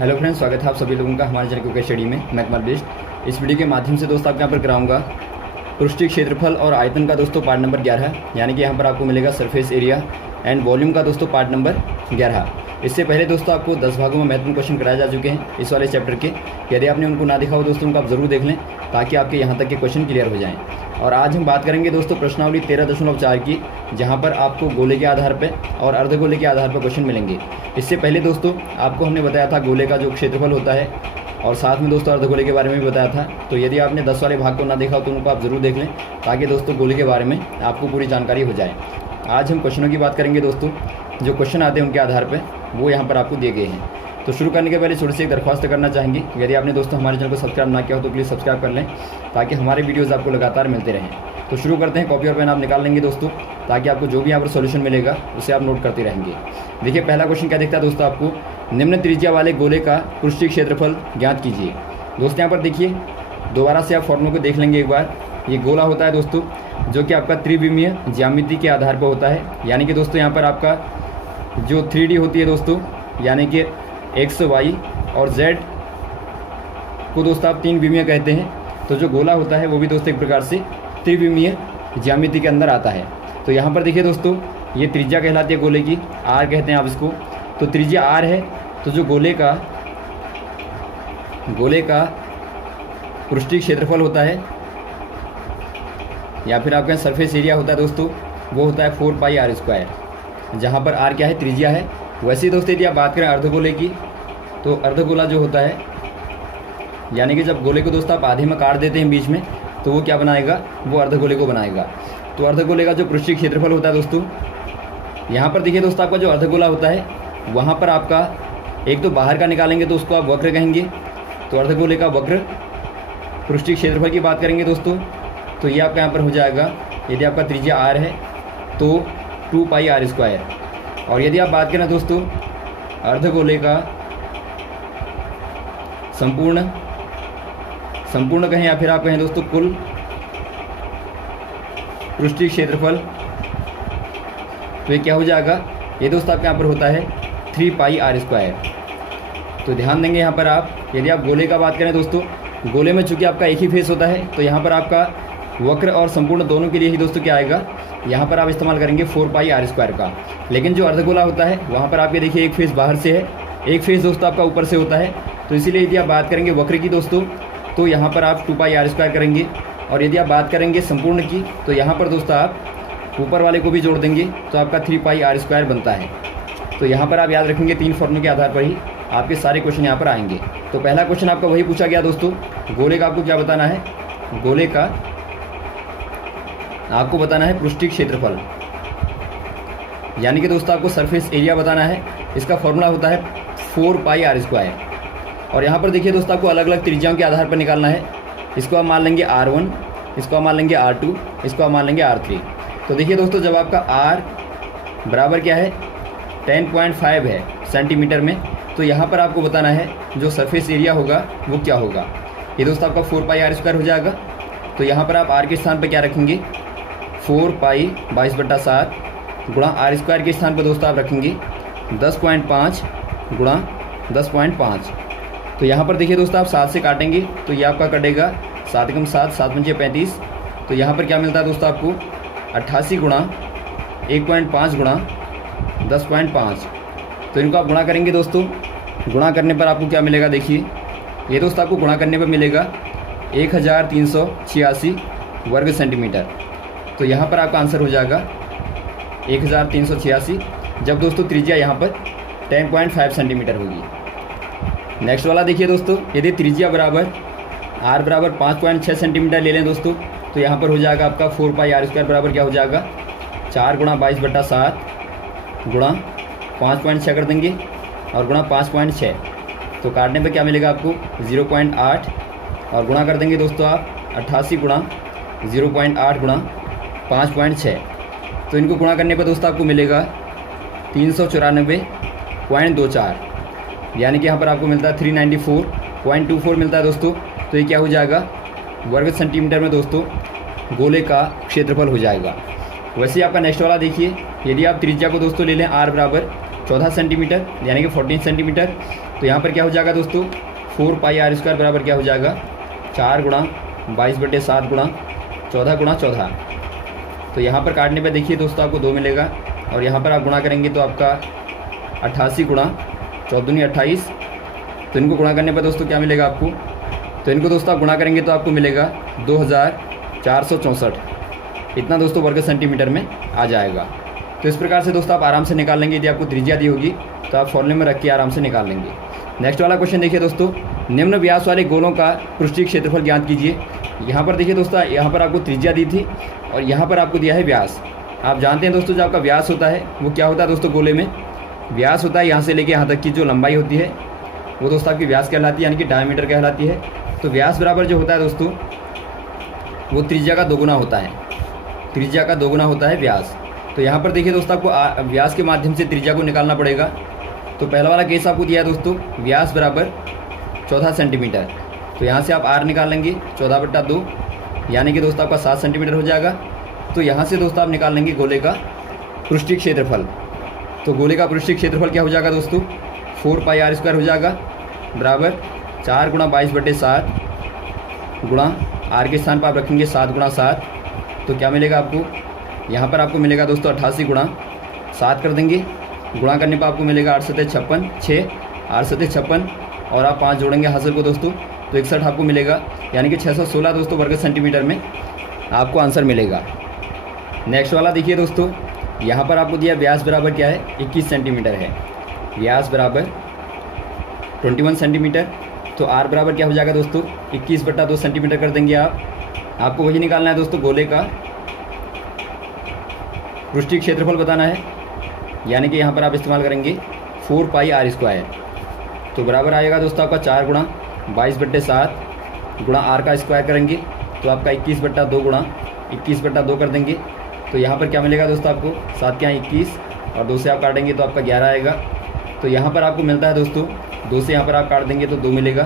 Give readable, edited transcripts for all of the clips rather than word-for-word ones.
Hello friends, स्वागत है आप सभी लोगों का हमारे चैनल क्रिकेट स्टडी में। मैं कमल बेस्ट। इस वीडियो के माध्यम से दोस्तों आपके यहाँ पर कराऊंगा पृष्ठीय क्षेत्रफल और आयतन का दोस्तों पार्ट नंबर 11, यानी कि यहाँ पर आपको मिलेगा सरफेस एरिया एंड वॉल्यूम का दोस्तों पार्ट नंबर 11। इससे पहले दोस्तों आपको 10 भागों में महत्वपूर्ण क्वेश्चन कराए जा चुके हैं इस वाले चैप्टर के। यदि आपने उनको ना देखा हो दोस्तों, उनको आप ज़रूर देख लें ताकि आपके यहाँ तक के क्वेश्चन क्लियर हो जाएँ। और आज हम बात करेंगे दोस्तों प्रश्नावली 13.4 की, जहाँ पर आपको गोले के आधार पर और अर्धगोले के आधार पर क्वेश्चन मिलेंगे। इससे पहले दोस्तों आपको हमने बताया था गोले का जो क्षेत्रफल होता है और साथ में दोस्तों अर्धगोले के बारे में भी बताया था। तो यदि आपने 10 वाले भाग को ना देखा हो तो उनको आप ज़रूर देख लें ताकि दोस्तों गोले के बारे में आपको पूरी जानकारी हो जाए। आज हम क्वेश्चनों की बात करेंगे दोस्तों। जो क्वेश्चन आते हैं उनके आधार पर वो यहाँ पर आपको दिए गए हैं। तो शुरू करने के पहले छोटी सी एक दरख्वास्त करना चाहेंगे, यदि आपने दोस्तों हमारे चैनल को सब्सक्राइब ना किया हो तो प्लीज़ सब्सक्राइब कर लें ताकि हमारे वीडियोज़ आपको लगातार मिलते रहें। तो शुरू करते हैं। कॉपी और पेन आप निकाल लेंगे दोस्तों ताकि आपको जो भी यहाँ पर सॉल्यूशन मिलेगा उसे आप नोट करते रहेंगे। देखिए पहला क्वेश्चन क्या दिखता है दोस्तों आपको, निम्न त्रिज्या वाले गोले का पृष्ठीय क्षेत्रफल ज्ञात कीजिए। दोस्तों यहाँ पर देखिए दोबारा से आप फॉर्मूले को देख लेंगे एक बार। ये गोला होता है दोस्तों जो कि आपका त्रिविमीय ज्यामिति के आधार पर होता है, यानी कि दोस्तों यहाँ पर आपका जो 3D होती है दोस्तों, यानी कि एक्स वाई और जेड को दोस्तों आप 3 विमीय कहते हैं। तो जो गोला होता है वो भी दोस्तों एक प्रकार से त्रिविमीय ज्यामिति के अंदर आता है। तो यहाँ पर देखिए दोस्तों ये त्रिज्या कहलाती है गोले की, आर कहते हैं आप इसको। तो त्रिज्या आर है, तो जो गोले का पृष्ठीय क्षेत्रफल होता है या फिर आपका सरफेस एरिया होता है दोस्तों, वो होता है 4 पाई आर स्क्वायर, जहाँ पर आर क्या है, त्रिज्या है। वैसे ही दोस्तों यदि आप बात करें अर्धगोले की, तो अर्धगोला जो होता है, यानी कि जब गोले को दोस्तों आप आधे में काट देते हैं बीच में, तो वो क्या बनाएगा, वो अर्धगोले को बनाएगा। तो अर्धगोले का जो पृष्ठीय क्षेत्रफल होता है दोस्तों, यहाँ पर देखिए दोस्तों आपका जो अर्धगोला होता है वहाँ पर आपका एक तो बाहर का निकालेंगे तो उसको आप वक्र कहेंगे। तो अर्धगोले का वक्र पृष्ठीय क्षेत्रफल की बात करेंगे दोस्तों, तो ये आपका यहाँ पर हो जाएगा, यदि आपका त्रिज्या आर है तो 2 पाई आर स्क्वायर। और यदि आप बात करें दोस्तों अर्धगोले का संपूर्ण कहें या फिर आप कहें दोस्तों कुल पृष्ठीय क्षेत्रफल, तो ये क्या हो जाएगा, ये दोस्तों आपके यहाँ पर होता है 3 पाई आर स्क्वायर। तो ध्यान देंगे यहाँ पर आप, यदि आप गोले का बात करें दोस्तों, गोले में चूंकि आपका एक ही फेस होता है तो यहाँ पर आपका वक्र और संपूर्ण दोनों के लिए ही दोस्तों क्या आएगा, यहाँ पर आप इस्तेमाल करेंगे 4 पाई आर स्क्वायर का। लेकिन जो अर्धगोला होता है वहाँ पर आपके देखिए एक फेस बाहर से है, एक फेस दोस्तों आपका ऊपर से होता है। तो इसीलिए यदि आप बात करेंगे वक्र की दोस्तों, तो यहाँ पर आप 2 पाई आर स्क्वायर करेंगे। और यदि आप बात करेंगे संपूर्ण की, तो यहाँ पर दोस्तों आप ऊपर वाले को भी जोड़ देंगे तो आपका 3 पाई आर स्क्वायर बनता है। तो यहाँ पर आप याद रखेंगे 3 फॉर्मूले के आधार पर ही आपके सारे क्वेश्चन यहाँ पर आएंगे। तो पहला क्वेश्चन आपका वही पूछा गया दोस्तों, गोले का आपको क्या बताना है, गोले का आपको बताना है पृष्ठीय क्षेत्रफल, यानी कि दोस्तों आपको सरफेस एरिया बताना है। इसका फॉर्मूला होता है 4 पाई आर स्क्वायर। और यहाँ पर देखिए दोस्तों आपको अलग अलग त्रिज्याओं के आधार पर निकालना है। इसको आप मान लेंगे R1, इसको आप मान लेंगे R2, इसको आप मान लेंगे R3। तो देखिए दोस्तों जब आपका R बराबर क्या है 10.5 है सेंटीमीटर में, तो यहाँ पर आपको बताना है जो सरफेस एरिया होगा वो क्या होगा। ये दोस्तों आपका 4 पाई आर स्क्वायर हो जाएगा। तो यहाँ पर आप R के स्थान पर क्या रखेंगे, 4 पाई 22/7 गुणा आर स्क्वायर के स्थान पर दोस्तों आप रखेंगे 10.5 गुणा 10.5। तो यहाँ पर देखिए दोस्तों आप 7 से काटेंगे तो ये आपका कटेगा 7 × 7 7 × 35। तो यहाँ पर क्या मिलता है दोस्तों आपको 88 गुणा 1.5 गुणा 10.5। तो इनको आप गुणा करेंगे दोस्तों, गुणा करने पर आपको क्या मिलेगा, देखिए ये दोस्तों आपको गुणा करने पर मिलेगा 1386 वर्ग सेंटीमीटर। तो यहाँ पर आपका आंसर हो जाएगा 1386, जब दोस्तों त्रिज्या यहाँ पर 10.5 सेंटीमीटर होगी। नेक्स्ट वाला देखिए दोस्तों, यदि त्रिज्या बराबर आर बराबर 5.6 सेंटीमीटर ले लें दोस्तों, तो यहाँ पर हो जाएगा आपका 4 पाई आर स्क्वायर बराबर क्या हो जाएगा 4 गुणा 22/7 गुणा 5.6 कर देंगे और गुणा 5.6। तो काटने पे क्या मिलेगा आपको 0.8 और गुणा कर देंगे दोस्तों आप 88 गुणा 0.8 गुणा 5.6। तो इनको गुणा करने पर दोस्तों आपको मिलेगा 394.24, यानी कि यहाँ पर आपको मिलता है 394.24 मिलता है दोस्तों। तो ये क्या हो जाएगा, वर्ग सेंटीमीटर में दोस्तों गोले का क्षेत्रफल हो जाएगा। वैसे ही आपका नेक्स्ट वाला देखिए, यदि आप त्रिज्या को दोस्तों ले लें R बराबर 14 सेंटीमीटर यानी कि 14 सेंटीमीटर। तो यहाँ पर क्या हो जाएगा दोस्तों 4 पाई आर स्क्वायर बराबर क्या हो जाएगा 4 गुणा 22/7 गुणा 14 गुणा 14। तो यहाँ पर काटने पे देखिए दोस्तों आपको 2 मिलेगा और यहाँ पर आप गुणा करेंगे तो आपका 88 गुणा 14 28। तो इनको गुणा करने पर दोस्तों क्या मिलेगा आपको, तो इनको दोस्तों आप गुणा करेंगे तो आपको मिलेगा 2464। इतना दोस्तों वर्ग सेंटीमीटर में आ जाएगा। तो इस प्रकार से दोस्तों आप आराम से निकाल लेंगे। यदि आपको त्रिज्या दी होगी तो आप फॉर्मूले में रख के आराम से निकाल लेंगे। नेक्स्ट वाला क्वेश्चन देखिए दोस्तों, निम्न व्यास वाले गोलों का पृष्ठीय क्षेत्रफल ज्ञात कीजिए। यहाँ पर देखिए दोस्तों, यहाँ पर आपको त्रिज्या दी थी और यहाँ पर आपको दिया है व्यास। आप जानते हैं दोस्तों जो आपका व्यास होता है वो क्या होता है दोस्तों, गोले में व्यास होता है यहाँ से लेके यहाँ तक की जो लंबाई होती है वो दोस्तों आपकी व्यास कहलाती है, यानी कि डायमीटर कहलाती है। तो व्यास बराबर जो होता है दोस्तों वो त्रिज्या का दोगुना होता है, त्रिज्या का दोगुना होता है व्यास। तो यहाँ पर देखिए दोस्तों आपको व्यास के माध्यम से त्रिज्या को निकालना पड़ेगा। तो पहला वाला केस आपको दिया है दोस्तों, व्यास बराबर 14 सेंटीमीटर। तो यहाँ से आप आर निकाल लेंगे 14/2 यानी कि दोस्तों आपका 7 सेंटीमीटर हो जाएगा। तो यहाँ से दोस्तों आप निकाल लेंगे गोले का पृष्ठीय क्षेत्रफल। तो गोले का पृष्ठीय क्षेत्रफल क्या हो जाएगा दोस्तों 4 पाई आर स्क्वायर हो जाएगा बराबर 4 गुणा 22/7 गुणा आर के स्थान पर आप रखेंगे 7 गुणा 7। तो क्या मिलेगा आपको, यहाँ पर आपको मिलेगा दोस्तों 88 गुणा 7 कर देंगे। गुणा करने पर आपको मिलेगा 8 7 56 6 8 7 56 और आप 5 जोड़ेंगे हासिल को दोस्तों तो 61 आपको मिलेगा, यानी कि 616 दोस्तों वर्ग सेंटीमीटर में आपको आंसर मिलेगा। नेक्स्ट वाला देखिए दोस्तों, यहाँ पर आपको दिया व्यास बराबर क्या है 21 सेंटीमीटर है, व्यास बराबर 21 सेंटीमीटर। तो आर बराबर क्या हो जाएगा दोस्तों 21/2 सेंटीमीटर कर देंगे आप। आपको वही निकालना है दोस्तों, गोले का पृष्ठीय क्षेत्रफल बताना है, यानी कि यहाँ पर आप इस्तेमाल करेंगे 4 पाई आर स्क्वायर। तो बराबर आएगा दोस्तों आपका 4 गुणा 22/7 गुणा आर का स्क्वायर करेंगे तो आपका 21/2 गुणा 21/2 कर देंगे। तो यहाँ पर क्या मिलेगा दोस्तों आपको 7 के यहाँ 21 और 2 से आप काटेंगे तो आपका 11 आएगा। तो यहाँ पर आपको मिलता है दोस्तों 2 से यहाँ पर आप काट देंगे तो 2 मिलेगा।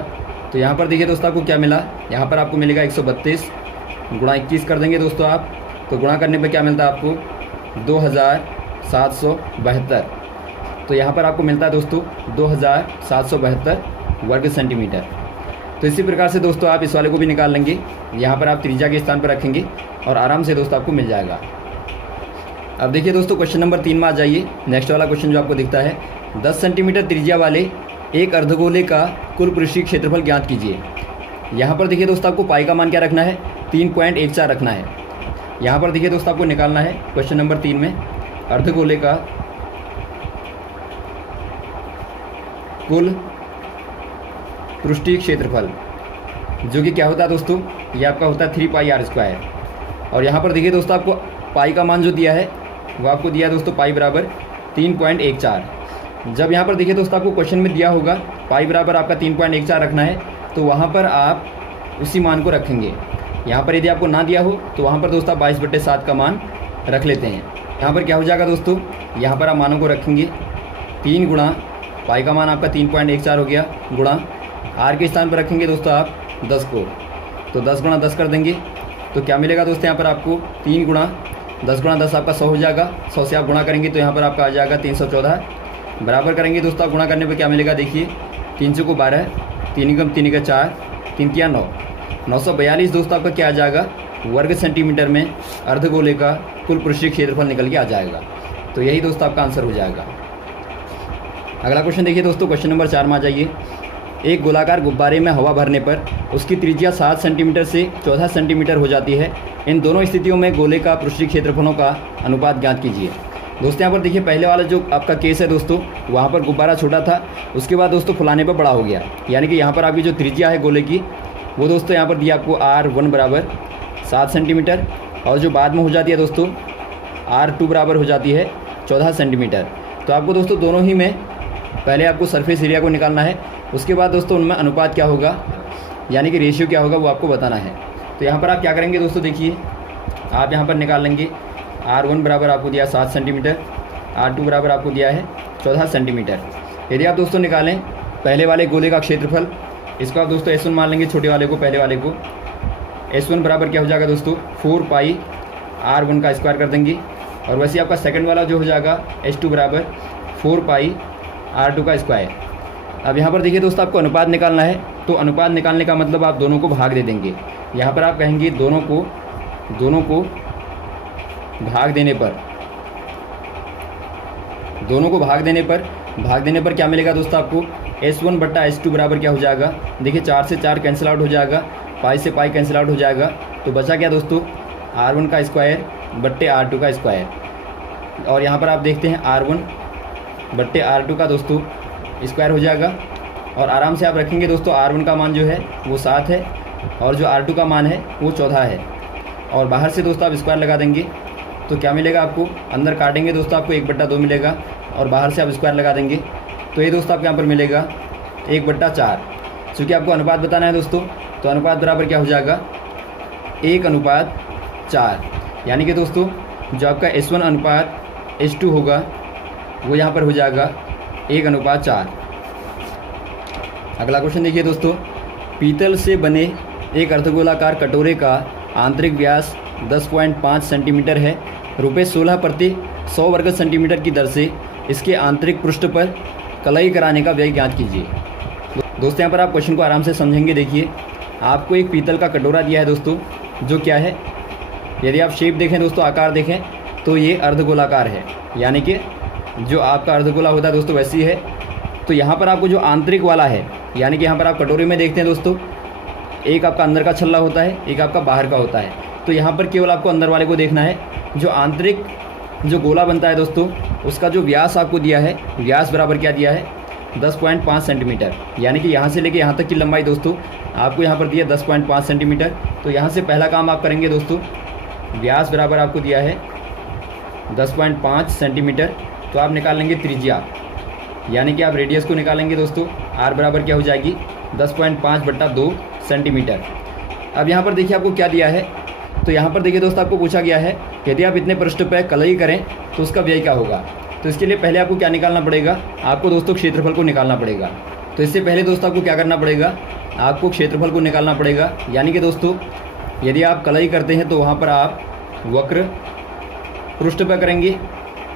तो यहाँ पर देखिए दोस्तों आपको क्या मिला, यहाँ पर आपको मिलेगा 132 गुणा 21 कर देंगे दोस्तों आप। तो गुणा करने पर क्या मिलता है आपको 2772। तो यहाँ पर आपको मिलता है दोस्तों 2772 वर्ग सेंटीमीटर। तो इसी प्रकार से दोस्तों आप इस वाले को भी निकाल लेंगे। यहाँ पर आप त्रिज्या के स्थान पर रखेंगे और आराम से दोस्तों आपको मिल जाएगा। अब देखिए दोस्तों क्वेश्चन नंबर 3 में आ जाइए। नेक्स्ट वाला क्वेश्चन जो आपको दिखता है, 10 सेंटीमीटर त्रिज्या वाले एक अर्धगोले का कुल पृष्ठीय क्षेत्रफल ज्ञात कीजिए। यहाँ पर देखिए दोस्तों आपको पाई का मान क्या रखना है 3.14 रखना है। यहाँ पर देखिए दोस्तों आपको निकालना है क्वेश्चन नंबर 3 में अर्धगोले का कुल पृष्ठीय क्षेत्रफल, जो कि क्या होता है दोस्तों, ये आपका होता है 3 पाई आर स्क्वायर। और यहाँ पर देखिए दोस्तों आपको पाई का मान जो दिया है वो आपको दिया है दोस्तों पाई बराबर 3.14। जब यहाँ पर देखिए दोस्तों आपको क्वेश्चन में दिया होगा पाई बराबर आपका 3.14 रखना है तो वहाँ पर आप उसी मान को रखेंगे। यहाँ पर यदि आपको ना दिया हो तो वहाँ पर दोस्तों 22/7 का मान रख लेते हैं। यहाँ पर क्या हो जाएगा दोस्तों, यहाँ पर आप मानों को रखेंगे 3 गुणा पाई का मान आपका 3.14 हो गया गुणा आर के स्थान पर रखेंगे दोस्तों आप 10 को। तो 10 गुणा 10 कर देंगे तो क्या मिलेगा दोस्तों, यहाँ पर आपको 3 गुणा 10 गुणा 10 आपका 100 हो जाएगा। 100 से आप गुणा करेंगे तो यहाँ पर आपका आ जाएगा 314। बराबर करेंगे दोस्तों आप गुणा करने पर क्या मिलेगा, देखिए 3 को 12 3 कम 3 का 4 3 तिया 9 942 दोस्तों आपका क्या आ जाएगा वर्ग सेंटीमीटर में अर्धगोले का कुल पृष्ठीय क्षेत्रफल निकल के आ जाएगा। तो यही दोस्तों आपका आंसर हो जाएगा। अगला क्वेश्चन देखिए दोस्तों, क्वेश्चन नंबर 4 में आ जाइए। एक गोलाकार गुब्बारे में हवा भरने पर उसकी त्रिज्या 7 सेंटीमीटर से 14 सेंटीमीटर हो जाती है। इन दोनों स्थितियों में गोले का पृष्ठीय क्षेत्रफलों का अनुपात ज्ञात कीजिए। दोस्तों यहाँ पर देखिए पहले वाला जो आपका केस है दोस्तों, वहाँ पर गुब्बारा छोटा था, उसके बाद दोस्तों फुलाने पर बड़ा हो गया, यानी कि यहाँ पर आपकी जो त्रिज्या है गोले की वो दोस्तों यहाँ पर दिया आपको R1 बराबर 7 सेंटीमीटर और जो बाद में हो जाती है दोस्तों R2 बराबर हो जाती है 14 सेंटीमीटर। तो आपको दोस्तों दोनों ही में पहले आपको सरफेस एरिया को निकालना है, उसके बाद दोस्तों उनमें अनुपात क्या होगा यानी कि रेशियो क्या होगा वो आपको बताना है। तो यहाँ पर आप क्या करेंगे दोस्तों, देखिए आप यहाँ पर निकाल लेंगे R1 बराबर आपको दिया 7 सेंटीमीटर, R2 बराबर आपको दिया है 14 सेंटीमीटर। यदि आप दोस्तों निकालें पहले वाले गोले का क्षेत्रफल, इसको आप दोस्तों S1 मान लेंगे, छोटे वाले को पहले वाले को। S1 बराबर क्या हो जाएगा दोस्तों 4 पाई R1 का स्क्वायर कर देंगे। और वैसे आपका सेकंड वाला जो हो जाएगा S2 बराबर 4 पाई R2 का स्क्वायर। अब यहाँ पर देखिए दोस्तों, आपको अनुपात निकालना है, तो अनुपात निकालने का मतलब आप दोनों को भाग दे देंगे। यहाँ पर आप कहेंगे दोनों को भाग देने पर क्या मिलेगा दोस्तों आपको, S1 बट्टा S2 बराबर क्या हो जाएगा, देखिए 4 से 4 कैंसिल आउट हो जाएगा, पाई से पाई कैंसिल आउट हो जाएगा, तो बचा क्या दोस्तों, R1 का स्क्वायर बट्टे R2 का स्क्वायर। और यहाँ पर आप देखते हैं R1 बट्टे R2 का दोस्तों स्क्वायर हो जाएगा, और आराम से आप रखेंगे दोस्तों R1 का मान जो है वो 7 है, और जो R2 का मान है वो 14 है। और बाहर से दोस्तों आप स्क्वायर लगा देंगे तो क्या मिलेगा आपको, अंदर काटेंगे दोस्तों आपको 1/2 मिलेगा, और बाहर से आप स्क्वायर लगा देंगे तो ये दोस्तों आपके यहाँ पर मिलेगा 1/4। चूँकि आपको अनुपात बताना है दोस्तों, तो अनुपात बराबर क्या हो जाएगा, 1/4। यानी कि दोस्तों जो आपका S1 अनुपात S2 होगा वो यहाँ पर हो जाएगा 1/4। अगला क्वेश्चन देखिए दोस्तों, पीतल से बने एक अर्धगोलाकार कटोरे का आंतरिक व्यास 10.5 सेंटीमीटर है, रुपये 16 प्रति 100 वर्ग सेंटीमीटर की दर से इसके आंतरिक पृष्ठ पर कलई कराने का व्यय ज्ञात कीजिए। दोस्तों यहाँ पर आप क्वेश्चन को आराम से समझेंगे। देखिए आपको एक पीतल का कटोरा दिया है दोस्तों, जो क्या है, यदि आप शेप देखें दोस्तों, आकार देखें तो ये अर्धगोलाकार है, यानी कि जो आपका अर्धगोला होता है दोस्तों वैसी है। तो यहाँ पर आपको जो आंतरिक वाला है, यानी कि यहाँ पर आप कटोरे में देखते हैं दोस्तों, एक आपका अंदर का छल्ला होता है, एक आपका बाहर का होता है। तो यहाँ पर केवल आपको अंदर वाले को देखना है। जो आंतरिक जो गोला बनता है दोस्तों, उसका जो व्यास आपको दिया है, व्यास बराबर क्या दिया है, 10.5 सेंटीमीटर। यानी कि यहाँ से लेके यहाँ तक की लंबाई दोस्तों आपको यहाँ पर दिया 10.5 सेंटीमीटर। तो यहाँ से पहला काम आप करेंगे दोस्तों, व्यास बराबर आपको दिया है 10.5 सेंटीमीटर, तो आप निकाल लेंगे त्रिज्या, यानी कि आप रेडियस को निकालेंगे दोस्तों, R बराबर क्या हो जाएगी, 10.5/2 सेंटीमीटर। अब यहाँ पर देखिए आपको क्या दिया है, तो यहाँ पर देखिए दोस्तों आपको पूछा गया है यदि आप इतने पृष्ठ पर कलई करें तो उसका व्यय क्या होगा। तो इसके लिए पहले आपको क्या निकालना पड़ेगा, आपको दोस्तों क्षेत्रफल को निकालना पड़ेगा। तो इससे पहले दोस्तों आपको क्या करना पड़ेगा, आपको क्षेत्रफल को निकालना पड़ेगा। यानी कि दोस्तों यदि आप कलई करते हैं तो वहाँ पर आप वक्र पृष्ठ पर करेंगे,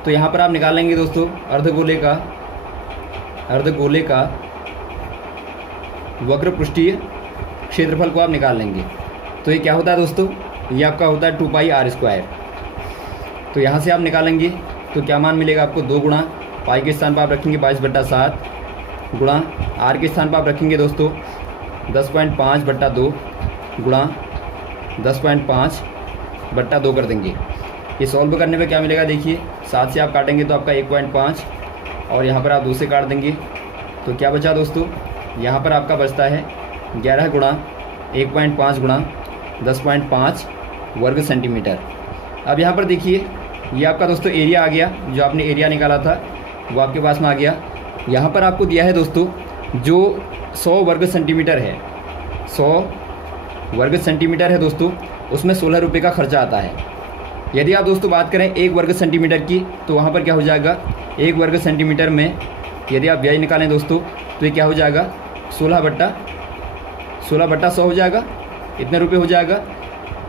तो यहाँ पर आप निकाल लेंगे दोस्तों अर्धगोले का वक्र पृष्ठीय क्षेत्रफल को आप निकाल लेंगे। तो ये क्या होता है दोस्तों, ये आपका होता है 2 पाई R²। तो यहाँ से आप निकालेंगे तो क्या मान मिलेगा आपको, 2 गुणा पाई के स्थान पर आप रखेंगे 22/7 गुणा R के स्थान पर आप रखेंगे दोस्तों 10.5/2 गुणा 10.5/2 कर देंगे। ये सॉल्व करने पे क्या मिलेगा, देखिए 7 से आप काटेंगे तो आपका 1.5, और यहाँ पर आप 2 से काट देंगे तो क्या बचा दोस्तों, यहाँ पर आपका बचता है 11 गुणा 1.5 गुणा 10.5 वर्ग सेंटीमीटर। अब यहाँ पर देखिए ये आपका दोस्तों एरिया आ गया, जो आपने एरिया निकाला था वो आपके पास में आ गया। यहाँ पर आपको दिया है दोस्तों जो 100 वर्ग सेंटीमीटर है, 100 वर्ग सेंटीमीटर है दोस्तों, उसमें 16 रुपये का खर्चा आता है। यदि आप दोस्तों बात करें 1 वर्ग सेंटीमीटर की, तो वहाँ पर क्या हो जाएगा, 1 वर्ग सेंटीमीटर में यदि आप व्यय निकालें दोस्तों तो ये क्या हो जाएगा, 16/100 हो जाएगा, इतने रुपये हो जाएगा।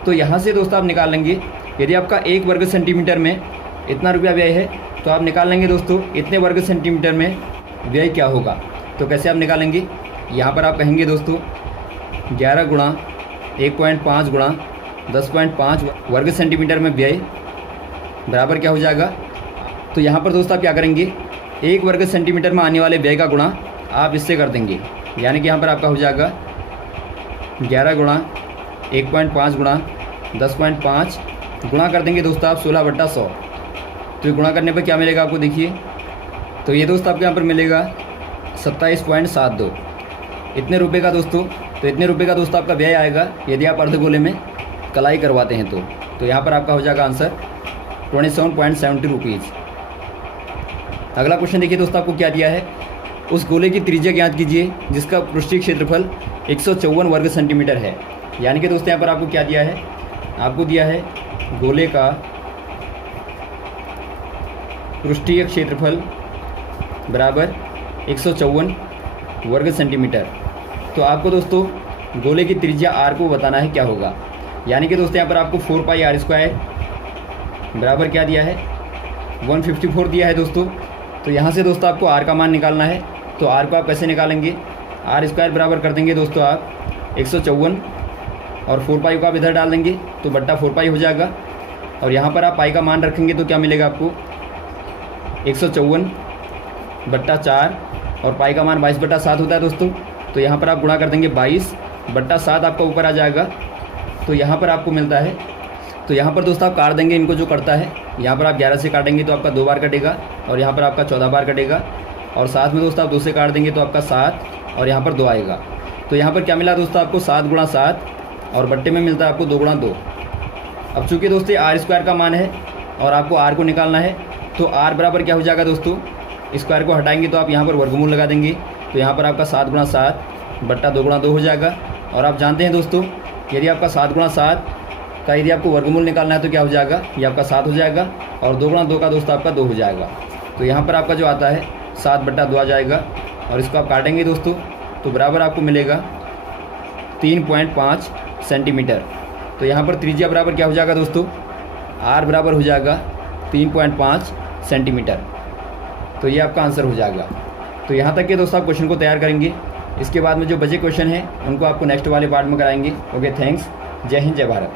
तो यहाँ से दोस्तों आप निकाल लेंगे, यदि आपका 1 वर्ग सेंटीमीटर में इतना रुपया व्यय है तो आप निकाल लेंगे दोस्तों इतने वर्ग सेंटीमीटर में व्यय क्या होगा। तो कैसे आप निकालेंगे, यहाँ पर आप कहेंगे दोस्तों 11 गुणा 1.5 गुणा 10.5 वर्ग सेंटीमीटर में व्यय बराबर क्या हो जाएगा। तो यहाँ पर दोस्तों आप क्या करेंगे, 1 वर्ग सेंटीमीटर में आने वाले व्यय का गुणा आप इससे कर देंगे, यानी कि यहाँ पर आपका हो जाएगा 11 गुणा 1.5 गुणा 10.5 गुणा कर देंगे दोस्तों आप 16/100। तो ये गुणा करने पर क्या मिलेगा आपको, देखिए तो ये दोस्तों आपके यहाँ पर मिलेगा 27.72 इतने रुपये का दोस्तों। तो इतने रुपये का दोस्तों आपका व्यय आएगा यदि आप अर्धगोले में कलाई करवाते हैं तो यहाँ पर आपका हो जाएगा आंसर 27.70 रुपीज़। अगला क्वेश्चन देखिए दोस्तों आपको क्या दिया है, उस गोले की त्रिज्या ज्ञात कीजिए जिसका पृष्ठीय क्षेत्रफल 154 वर्ग सेंटीमीटर है। यानी कि दोस्तों यहाँ पर आपको क्या दिया है, आपको दिया है गोले का पृष्ठीय क्षेत्रफल बराबर 154 वर्ग सेंटीमीटर। तो आपको दोस्तों गोले की त्रिज्या R को बताना है क्या होगा। यानी कि दोस्तों यहाँ पर आपको 4 पाई R² बराबर क्या दिया है, 154 दिया है दोस्तों। तो यहाँ से दोस्तों आपको आर का मान निकालना है। तो आर को आप कैसे निकालेंगे, आर स्क्वायर बराबर कर देंगे दोस्तों आप 154 और 4 पाई को आप इधर डाल देंगे तो बट्टा 4 पाई हो जाएगा। और यहाँ पर आप पाई का मान रखेंगे तो क्या मिलेगा आपको 154 बट्टा 4 और पाई का मान 22/7 होता है दोस्तों। तो यहाँ पर आप गुणा कर देंगे 22/7 आपका ऊपर आ जाएगा। तो यहाँ पर आपको मिलता है, तो यहाँ पर दोस्तों आप काट देंगे इनको जो करता है। यहाँ पर आप 11 से काटेंगे तो आपका 2 बार कटेगा और यहाँ पर आपका 14 बार कटेगा और साथ में दोस्तों आप 2 से काट देंगे तो आपका 7 और यहाँ पर 2 आएगा। तो यहाँ पर क्या मिला दोस्तों आपको 7 × 7 और बट्टे में मिलता है आपको 2 × 2। अब चूँकि दोस्तों आर स्क्वायर का मान है और आपको आर को निकालना है तो आर बराबर क्या हो जाएगा दोस्तों, स्क्वायर को हटाएंगे तो आप यहाँ पर वर्गमूल लगा देंगे। तो यहाँ पर आपका 7 × 7 बट्टा 2 × 2 हो जाएगा। और आप जानते हैं दोस्तों यदि आपका 7 × 7 का यदि आपको वर्गमूल निकालना है तो क्या हो जाएगा, ये आपका 7 हो जाएगा और 2 × 2 का दोस्तों आपका 2 हो जाएगा। तो यहाँ पर आपका जो आता है 7/2 आ जाएगा और इसको आप काटेंगे दोस्तों तो बराबर आपको मिलेगा 3.5 सेंटीमीटर। तो यहाँ पर त्रिज्या बराबर क्या हो जाएगा दोस्तों, आर बराबर हो जाएगा 3.5 सेंटीमीटर। तो ये आपका आंसर हो जाएगा। तो यहाँ तक के दोस्तों आप क्वेश्चन को तैयार करेंगे। इसके बाद में जो बचे क्वेश्चन हैं उनको आपको नेक्स्ट वाले पार्ट में कराएंगे। Okay, thanks. जय हिंद, जय भारत।